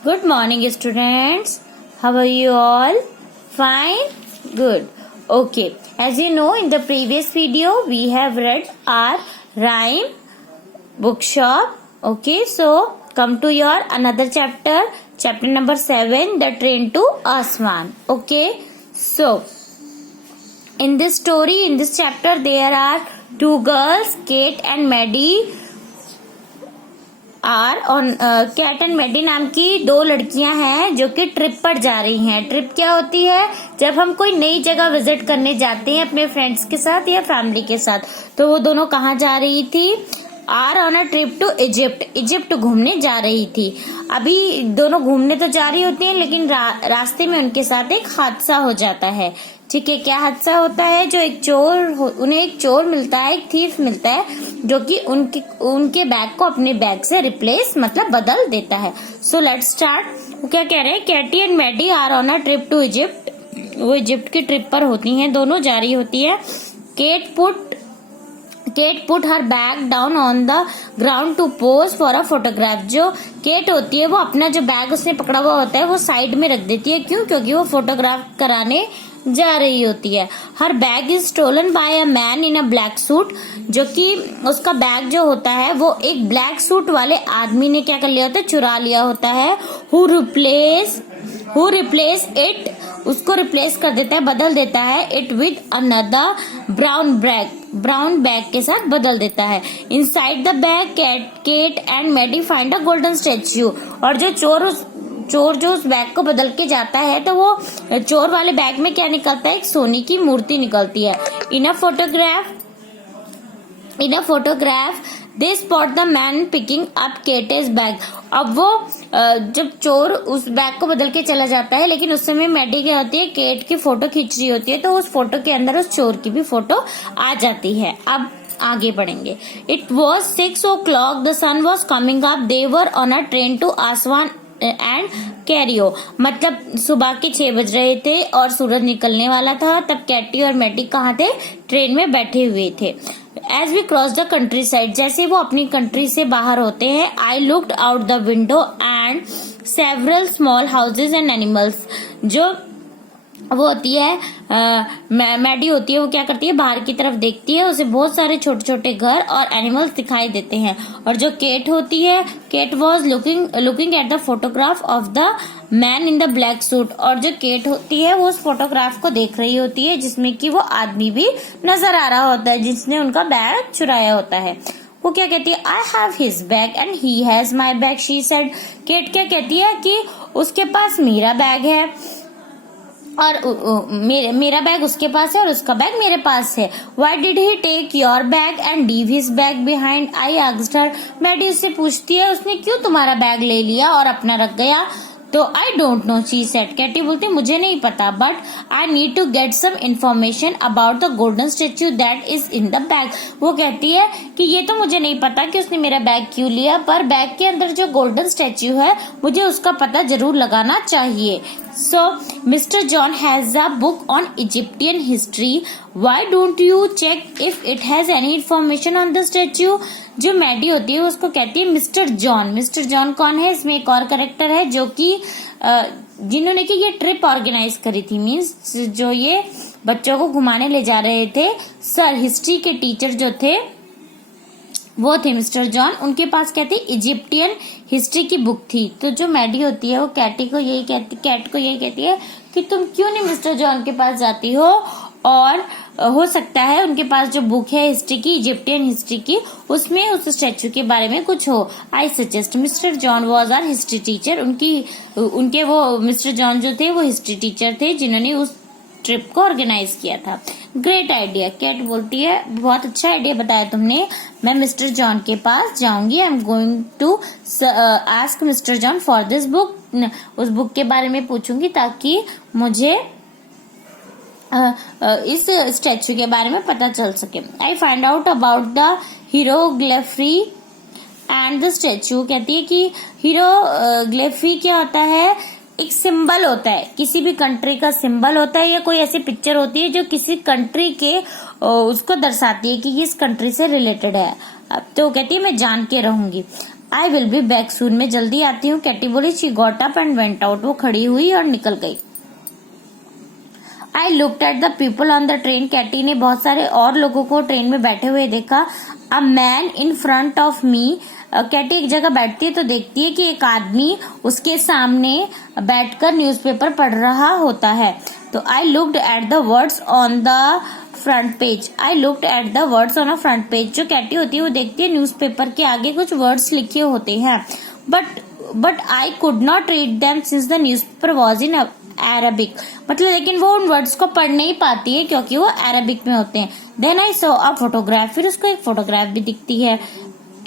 Good morning, students. How are you all? Fine? Good. Okay. As you know, in the previous video, we have read our rhyme bookshop. Okay, so come to your another chapter. Chapter number 7, The Train to Asman. Okay, so in this story, in this chapter, there are two girls, Kate and Maddie. Kate and Maddie नाम की दो लड़कियां हैं जो कि trip पर जा रही हैं। ट्रिप क्या होती है? जब हम कोई नई जगह विजिट करने जाते हैं अपने फ्रेंड्स के साथ या फैमिली के साथ। तो वो दोनों कहाँ जा रही थी? Are on a trip to Egypt. Egypt घूमने जा रही थी। अभी दोनों घूमने तो जा रही होती हैं, लेकिन रास्ते में उनके साथ एक हादसा हो जाता है। ठीक है, क्या हादसा होता है? जो उन्हें एक चोर मिलता है, एक थीफ मिलता है, जो कि उनके बैग को अपने बैग से रिप्लेस मतलब बदल देता है। So let's start. वो क्या कह रहे हैं? Katie and Maddy are on a trip to Egypt. वो इजिप्ट की ट्रिप पर होती हैं, दोनों जा रही होती है। Kate put her bag down on the ground to pose for a photograph. जो केट होती है वो अपना जो बैग उसने पकड़ा हुआ होता है वो साइड में रख देती है। क्यों? क्योंकि वो फोटोग्राफ कराने जा रही होती है। Her bag is stolen by a man in a black suit. जो कि उसका बैग जो होता है वो एक ब्लैक सूट वाले आदमी ने क्या कर लिया होता है? चुरा लिया होता है। Who replace it. उसको रिप्लेस कर देता है, बदल देता है। It with another brown bag के साथ बदल देता है। Inside the bag Kate and Maddy find a golden statue. और जो चोर जो उस बैग को बदल के जाता है तो वो चोर वाले बैग में क्या निकलता है? एक सोने की मूर्ति निकलती है। In a photograph they spot the man picking up Kate's bag. अब वो जब चोर उस बैग को बदल के चला जाता है, लेकिन उस समय मैडी क्या होती है? केट की फोटो खींच रही होती है, तो उस फोटो के अंदर उस चोर की भी फोटो आ जाती है। अब आगे बढ़ेंगे। It was 6 o'clock, the sun was coming up, they were on a train to Aswan and Cairo. मतलब सुबह के 6 बज रहे थे और सूरज निकलने वाला था। तब कैटी और मैडी कहाँ थे? ट्रेन में बैठे हुए थे। As we cross the countryside, जैसे वो अपनी कंट्री से बाहर होते हैं, I looked out the window and several small houses and animals. जो वो होती है मैडी होती है, वो क्या करती है? बाहर की तरफ देखती है, उसे बहुत सारे छोटे छोटे घर और एनिमल्स दिखाई देते हैं। और जो केट होती है, Kate was looking at the photograph of the man in the black suit. और जो केट होती है वो उस फोटोग्राफ को देख रही होती है, जिसमें कि वो आदमी भी नजर आ रहा होता है जिसने उनका बैग चुराया होता है। वो क्या कहती है? I have his bag and he has my bag, she said. Kate क्या कहती है कि उसके पास मेरा बैग है और मेरा बैग उसके पास है और उसका बैग मेरे पास है। Why did he take your bag and leave his bag behind? I asked her. Maddy उससे पूछती है, उसने क्यों तुम्हारा बैग ले लिया और अपना रख गया? तो I don't know, she said. Katie बोलती मुझे नहीं पता, but I need to get some information about the golden statue that is in the bag. वो कहती है कि ये तो मुझे नहीं पता कि उसने मेरा बैग क्यों लिया, पर बैग के अंदर जो गोल्डन स्टेच्यू है मुझे उसका पता जरूर लगाना चाहिए। So, Mr. John has a book on Egyptian history. Why don't you check if it has any information on the statue? जो मैडी होती है उसको कहती है मिस्टर जॉन। मिस्टर जॉन कौन है? इसमें एक और करेक्टर है जो कि जिन्होंने कि ये ट्रिप ऑर्गेनाइज करी थी। मीन्स जो ये बच्चों को घुमाने ले जा रहे थे, सर हिस्ट्री के टीचर जो थे वो थे मिस्टर जॉन। उनके पास क्या थी? इजिप्टियन हिस्ट्री की बुक थी। तो जो मैडी होती है वो कैट को यही कहती है कि तुम क्यों नहीं मिस्टर जॉन के पास जाती हो, और हो सकता है उनके पास जो बुक है हिस्ट्री की, इजिप्टियन हिस्ट्री की, उसमें उस स्टैचू के बारे में कुछ हो। I suggest. Mister John was our history teacher. उनके वो मिस्टर जॉन जो थे वो हिस्ट्री टीचर थे जिन्होंने उस ट्रिप को ऑर्गेनाइज किया था। Great idea. कैट बोलती है बहुत अच्छा आइडिया बताया तुमने, मैं मिस्टर जॉन के पास जाऊंगी। I am going to ask Mister John for this book. उस बुक के बारे में पूछूंगी ताकि मुझे इस स्टैचू के बारे में पता चल सके। I find out about the hieroglyphy and the statue. कहती है कि हीरोग्लिफी क्या होता है? एक सिंबल होता है, किसी भी कंट्री का सिंबल होता है या कोई ऐसी पिक्चर होती है जो किसी कंट्री के उसको दर्शाती है कि इस कंट्री से रिलेटेड है। अब तो कहती है मैं जान के रहूंगी। I will be back soon, मैं जल्दी आती हूँ, कैटी बोली। She got up and went out, वो खड़ी हुई और निकल गई। I looked at the people on the train, Katie ने बहुत सारे और लोगों को ट्रेन में बैठे हुए देखा। A man in front of me, Katie एक जगह बैठती है तो देखती है कि एक आदमी उसके सामने बैठकर न्यूज़पेपर पढ़ रहा होता है। तो आई looked at the words on the front page, I looked at the words on a front page. जो कैटी होती है वो देखती है न्यूज़पेपर के आगे कुछ वर्ड्स लिखे होते हैं, but I could not read them since the newspaper was in Arabic, मतलब लेकिन वो उन वर्ड्स को पढ़ नहीं पाती है क्योंकि वो अरबिक में होते हैं। Then I saw a photograph, फिर उसको एक फोटोग्राफ भी दिखती है।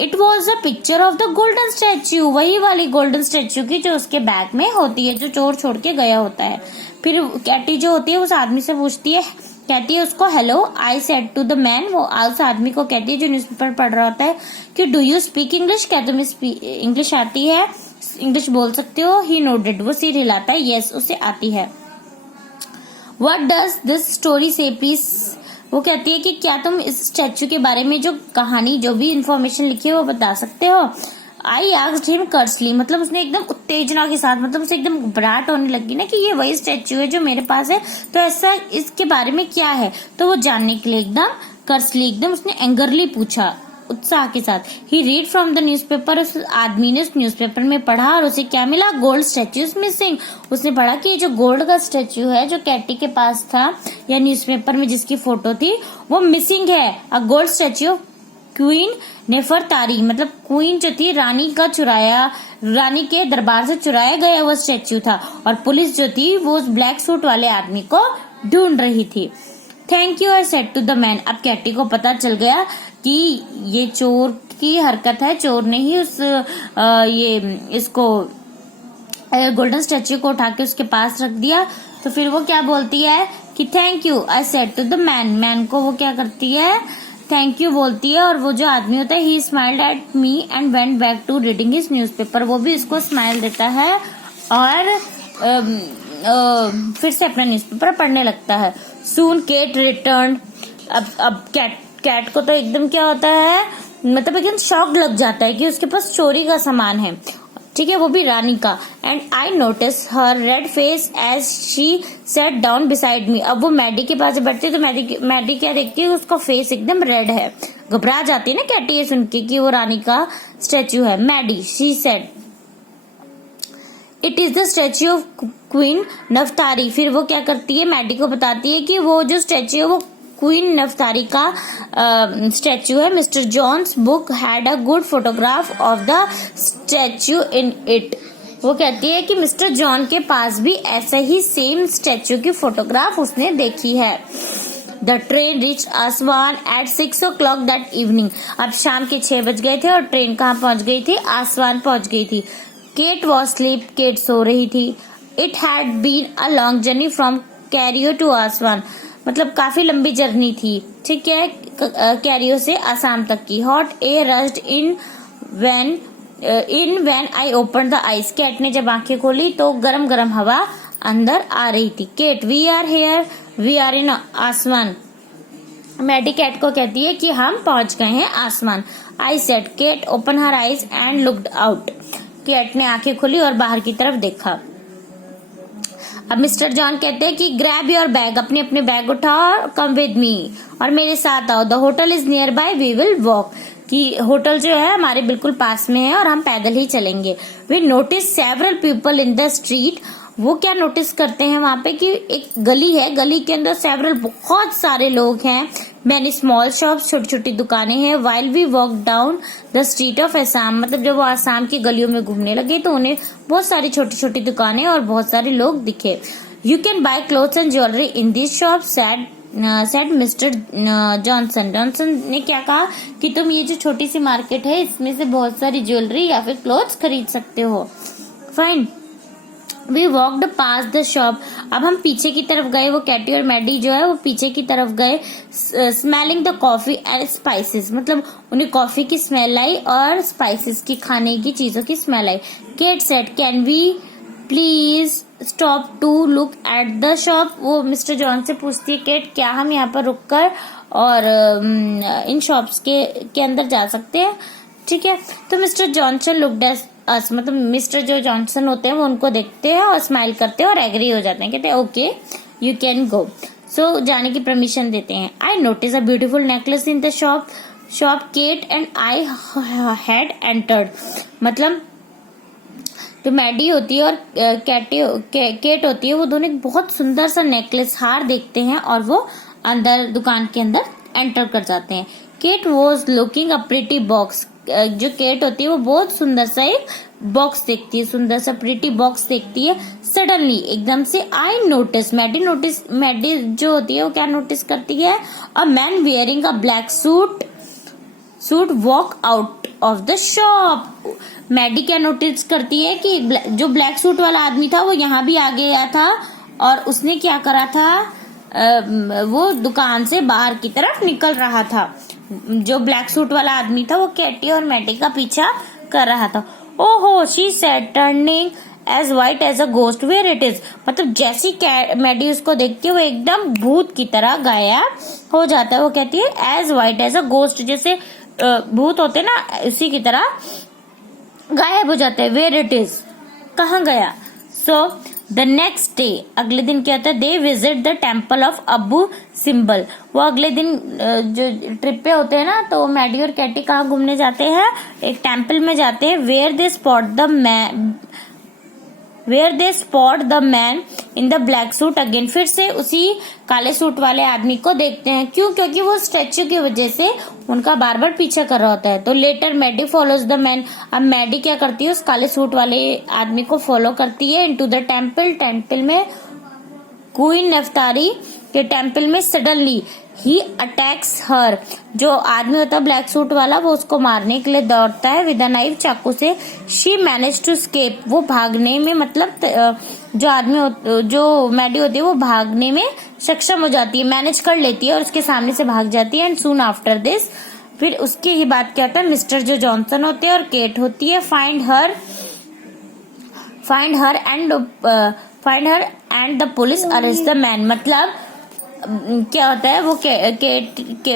It was a picture of the golden statue, वही वाली गोल्डन स्टैच्यू की जो उसके बैग में होती है, जो चोर छोड़ के गया होता है। फिर कैटी जो होती है उस आदमी से पूछती है, कहती है उसको, hello I said to the man, वो उस आदमी को कहती है जो न्यूज़पेपर पढ़ रहा होता है कि डू यू स्पीक इंग्लिश, क्या तुम्हें इंग्लिश आती है, इंग्लिश बोल सकते हो। ही नोडेड, वो सिर हिलाता है, यस उसे आती है। व्हाट डज दिस स्टोरी से प्लीज, वो कहती है कि क्या तुम इस स्टैच्यू के बारे में जो कहानी जो भी इंफॉर्मेशन लिखी है वो बता सकते हो। आई आस्क्ड हिम कर्सली, मतलब उसने एकदम उत्तेजना के साथ, मतलब उसे एकदम घबराहट होने लगी ना कि ये वही स्टैच्यू है जो मेरे पास है, तो ऐसा इसके बारे में क्या है, तो वो जानने के लिए एकदम कर्सली, एकदम उसने एंगरली पूछा, उत्साह के साथ। ही रीड फ्रॉम द न्यूज़पेपर, उस आदमी ने उस न्यूज़पेपर में पढ़ा और उसे क्या मिला, गोल्ड स्टैच्यू इज मिसिंग। उसने पढ़ा कि जो गोल्ड का स्टैच्यू है जो कैटी के पास था या न्यूज़पेपर में जिसकी फोटो थी वो मिसिंग है। अ गोल्ड स्टैच्यू क्वीन नेफरतारी, मतलब क्वीन जो थी रानी का चुराया, रानी के दरबार से चुराया गया वो स्टैच्यू था, और पुलिस जो थी वो उस ब्लैक सूट वाले आदमी को ढूंढ रही थी। Thank you I said to the man, अब कैटी को पता चल गया कि ये चोर की हरकत है, चोर ने ही इसको गोल्डन स्टैच्यू को उठा के उसके पास रख दिया। तो फिर वो क्या बोलती है कि thank you I said to the man, man को वो क्या करती है, थैंक यू बोलती है, और वो जो आदमी होता है he smiled at me and went back to reading his newspaper, वो भी इसको स्माइल देता है और फिर से अपना न्यूज़पेपर पढ़ने लगता है। सून केट रिटर्न, अब कैट को तो एकदम क्या होता है, मतलब एकदम शॉक लग जाता है कि उसके पास चोरी का सामान है, ठीक है, वो भी रानी का। And I notice her red face as she sat down beside me, अब वो मैडी के पास बैठती है तो मैडी क्या देखती है, उसका फेस एकदम रेड है, घबरा जाती है ना कैटी ये सुन के कि वो रानी का स्टैच्यू है। Maddie she said it is the statue of queen Nefertari, फिर वो क्या करती है, मैडी को बताती है कि वो जो स्टैच्यू है वो क्वीन नफ्तारी का स्टैच्यू है। Mister Jones book had a good photograph of the statue in it, वो कहती है कि मिस्टर जॉन के पास भी ऐसा ही सेम स्टैच्यू की फोटोग्राफ उसने देखी है। The train reach Aswan at 6 o'clock that evening, अब शाम के 6 बज गए थे और ट्रेन कहाँ पहुंच गई थी, आसवान पहुंच गई थी। केट वॉज स्लीप, केट सो रही थी। It had been a long journey from Cairo to Aswan, मतलब काफी लंबी जर्नी थी, ठीक है, कैरियो से आसाम तक की। Hot air rushed in when I open the eyes, Kate ने जब आंखें खोली तो गरम गरम हवा अंदर आ रही थी। Kate we are here, we are in Aswan, Maddy cat को कहती है कि हम पहुंच गए हैं आसमान। I said, Kate open her eyes and looked out, Kate ने आंखें खोली और बाहर की तरफ देखा। अब मिस्टर जॉन कहते हैं कि ग्रैब योर बैग, अपने अपने बैग उठाओ, कम विद मी, और मेरे साथ आओ। The hotel is nearby, we will walk, कि होटल जो है हमारे बिल्कुल पास में है और हम पैदल ही चलेंगे। We notice several people in the street, वो क्या नोटिस करते हैं वहां पे कि एक गली है, गली के अंदर सेवरल बहुत सारे लोग हैं। मैनी स्मॉल शॉप्स, छोटी छोटी दुकानें हैं। While we walk down the street of Assam, मतलब जब वो आसाम की गलियों में घूमने लगे तो उन्हें बहुत सारी छोटी छोटी दुकानें और बहुत सारे लोग दिखे। You can buy clothes and jewellery in this shop said mister Johnson, Johnson ने क्या कहा कि तुम ये जो छोटी सी मार्केट है इसमें से बहुत सारी ज्वेलरी या फिर क्लोथ्स खरीद सकते हो। Fine, we walked past the shop, अब हम पीछे की तरफ गए, वो कैटी और मैडी जो है वो पीछे की तरफ गए। Smelling the coffee and spices, मतलब उन्हें कॉफी की स्मेल आई और स्पाइसेस की, खाने की चीजों की स्मेल आई। Kate said, can we please stop to look at the shop, वो मिस्टर जॉन से पूछती है केट, क्या हम यहाँ पर रुककर और इन शॉप्स के अंदर जा सकते हैं। ठीक है। तो mister Johnson looked at us, मतलब मिस्टर जो जॉनसन होते हैं वो उनको देखते हैं और स्माइल करते हैं और एग्री हो जाते हैं, कहते हैं okay you can go. So जाने की परमिशन देते हैं। I notice a beautiful necklace in the shop Kate and I had entered, मतलब जो मैडी होती है और केट होती है वो दोनों एक बहुत सुंदर सा नेकलेस हार देखते हैं और वो अंदर दुकान के अंदर एंटर कर जाते हैं। Kate was looking a pretty box, जो केट होती है वो बहुत सुंदर सा एक बॉक्स देखती है, सुंदर सा प्रिटी बॉक्स देखती है। सडनली एकदम से आई नोटिस, मैडी जो होती है वो क्या नोटिस करती है, a man wearing a black suit walk out of the shop. Maddy क्या नोटिस करती है कि जो ब्लैक सूट वाला आदमी था वो यहाँ भी आ गया था और उसने क्या करा था, वो दुकान से बाहर की तरफ निकल रहा था। जो ब्लैक सूट वाला आदमी था वो कैटी और मैडी का पीछा कर रहा था। ओहो, she said turning as white as a ghost, where it is, मतलब जैसी मैडी उसको देखती है वो एकदम भूत की तरह गायब हो जाता है। वो कहती है as white as a ghost, जैसे भूत होते ना इसी की तरह गायब हो जाते हैं। वेयर इट इज, कहाँ गया। सो द नेक्स्ट डे, अगले दिन क्या होता है, they visit the temple of Abu Simbel. वो अगले दिन जो ट्रिप पे होते हैं ना, तो मैडी और कैटी कहाँ घूमने जाते हैं, एक टेम्पल में जाते हैं। Where they spot the man in the black suit again, फिर से उसी काले सूट वाले आदमी को देखते हैं। क्यों, क्योंकि वो स्टैच्यू की वजह से उनका बार बार पीछा कर रहा होता है। तो later Maddy follows the man, अब मैडी क्या करती है, उस काले सूट वाले आदमी को फॉलो करती है इनटू द टेम्पल में, क्वीन नेफ्तारी के टेम्पल में। सडनली ही अटैक्स हर, जो आदमी होता है ब्लैक सूट वाला वो उसको मारने के लिए दौड़ता है विद अ नाइफ, चाकू से। शी मैनेज टू स्केप, वो भागने में, मतलब जो मैडी होती है वो भागने में सक्षम हो जाती है, मैनेज कर लेती है और उसके सामने से भाग जाती है। एंड सून आफ्टर दिस, फिर उसके ही बाद क्या होता है, मिस्टर जो जॉनसन होते हैं और केट होती है find her and the police arrest the man, मतलब क्या होता है, वो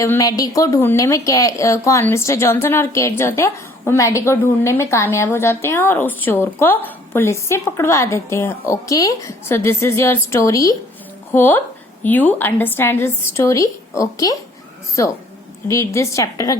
मैडी को ढूंढने में कौन, मिस्टर जॉनसन और केट जो होते हैं वो मैडी को ढूंढने में कामयाब हो जाते हैं और उस चोर को पुलिस से पकड़वा देते हैं। Okay, so this is your story, hope you understand this story. Okay, so read this chapter again.